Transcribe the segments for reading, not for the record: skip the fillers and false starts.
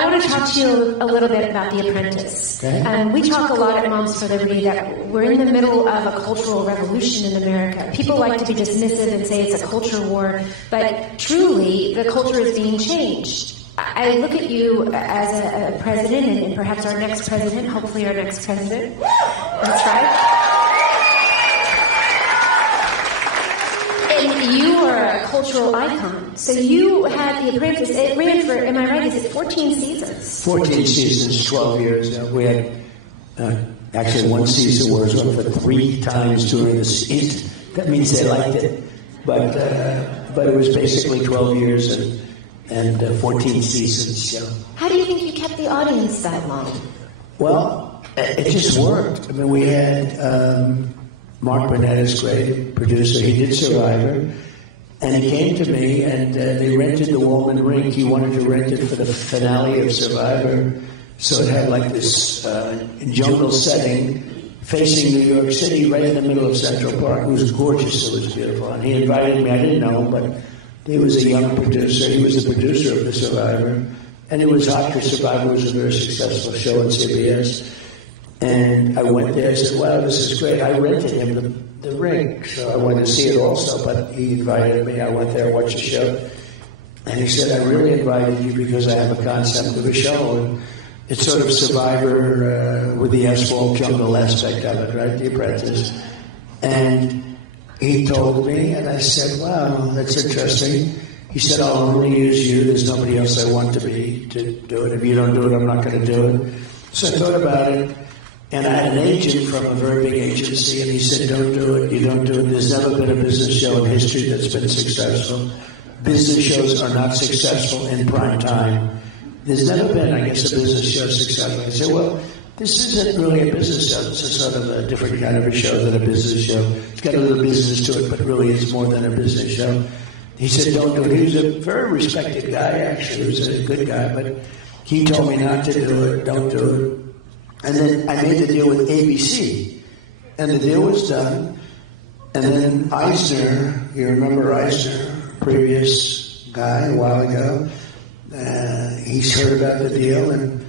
I want to talk to you a little bit about The Apprentice. Okay. We talk a lot at Moms for Liberty that we're in the middle of a cultural revolution in America. People like to be dismissive and say it's a culture war, but truly, the culture is being changed. I look at you as a president, and perhaps our next president, hopefully our next president. That's right. And you are a cultural icon. So you had The Apprentice. It ran for, am I right, is it 14 seasons? 14 seasons, 12 years. We had actually one season where it was on for 3 times during the season. That means they liked it. But it was basically 12 years and 14 seasons. So. How do you think you kept the audience that long? Well, it just worked. I mean, we had Mark Burnett is great producer. He did Survivor. And he came to me, and they rented the Woolman Rink. He wanted to rent it for the finale of Survivor. So it had like this jungle setting facing New York City, right in the middle of Central Park. It was gorgeous. It was beautiful. And he invited me. I didn't know him, but he was a young producer. He was the producer of the Survivor. And it was hot because Survivor was a very successful show on CBS. And I went there and said, wow, this is great. I rented him the rink, so I wanted to see it also, but he invited me. I went there, watched the show. And he said, I really invited you because I have a concept of a show. And it's sort of Survivor with the asphalt jungle aspect of it, right? The Apprentice. And he told me, and I said, wow, that's interesting. He said, I'll only use you. There's nobody else I want to do it. If you don't do it, I'm not going to do it. So I thought about it. And I had an agent from a very big agency, and he said, don't do it, you don't do it. There's never been a business show in history that's been successful. Business shows are not successful in prime time. There's never been, I guess, a business show successful. I said, well, this isn't really a business show. It's a sort of a different kind of a show than a business show. It's got a little business to it, but really it's more than a business show. He said, don't do it. He was a very respected guy, actually. He was a good guy, but he told me not to do it, don't do it. And then I made the deal with ABC, and the deal was done. And then Eisner, you remember Eisner, previous guy a while ago, he's heard about the deal, and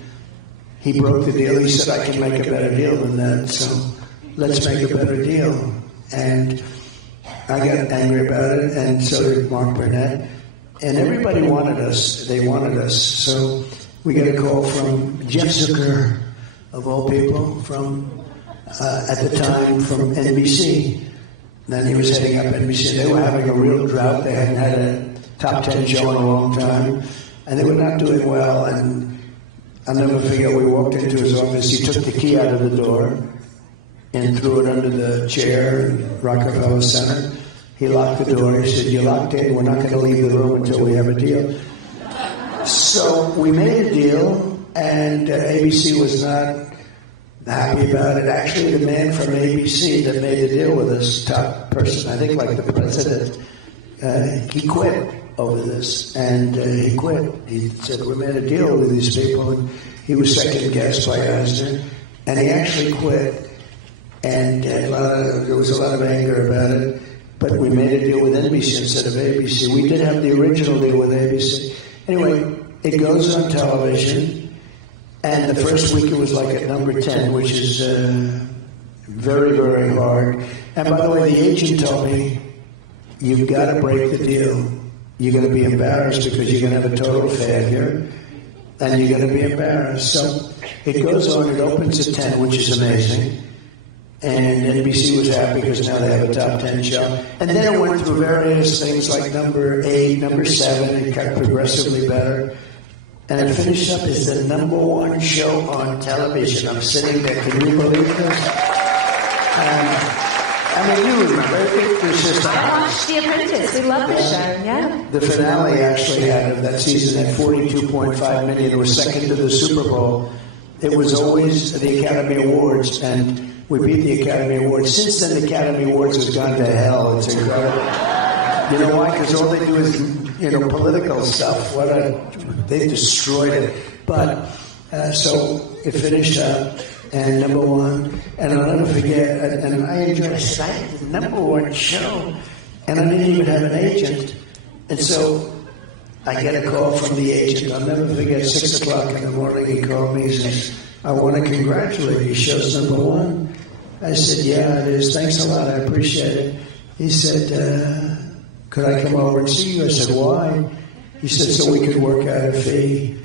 he broke the deal. He said, I can make a better deal than that, so let's make a better deal. And I got angry about it, and so did Mark Burnett. And everybody wanted us. They wanted us. So we got a call from Jeff Zucker, of all people, from, at the time, from NBC. Then he was heading up NBC. They were having a real drought. They hadn't had a top 10 show in a long time. And they were not doing well. And I'll never forget, we walked into his office. He took the key out of the door and threw it under the chair in Rockefeller Center. He locked the door. He said, you're locked in. We're not going to leave the room until we have a deal. So we made a deal. And ABC was not happy about it. Actually, the man from ABC that made the deal with us, top person, I think like the president, he quit over this. And he quit. He said, we made a deal with these people. And he was second guessed by Eisner. And he actually quit. And there was a lot of anger about it. But we made a deal with NBC instead of ABC. We did have the original deal with ABC. Anyway, it goes on television. And the first week it was like at number 10, which is very, very hard. And by the way, the agent told me, you've got to break the deal. You're going to be embarrassed because you're going to have a total failure. And you're going to be embarrassed. So it goes on, it opens at 10, which is amazing. And NBC was happy because now they have a top 10 show. And then it went through various things like number 8, number 7, it got progressively better. And it finished up as the number 1 show on television. I'm sitting there. Can you believe this? I mean, you remember. It was just I watched The Apprentice. We love the show, yeah. The finale actually had that season at $42.5 million. It was second to the Super Bowl. It was always the Academy Awards, and we beat the Academy Awards. Since then, the Academy Awards has gone to hell. It's incredible. You know why? Because all they do is, political stuff. They destroyed it. But so it finished up, and number 1. And I'll never forget. And I enjoyed it. I had the number 1 show, and I didn't even have an agent. And so I get a call from the agent. I'll never forget, 6 o'clock in the morning, he called me. He says, I want to congratulate you. Show's #1. I said, yeah, it is. Thanks a lot. I appreciate it. He said, could I come over and see you? I said, why? He said, so we could work out a fee.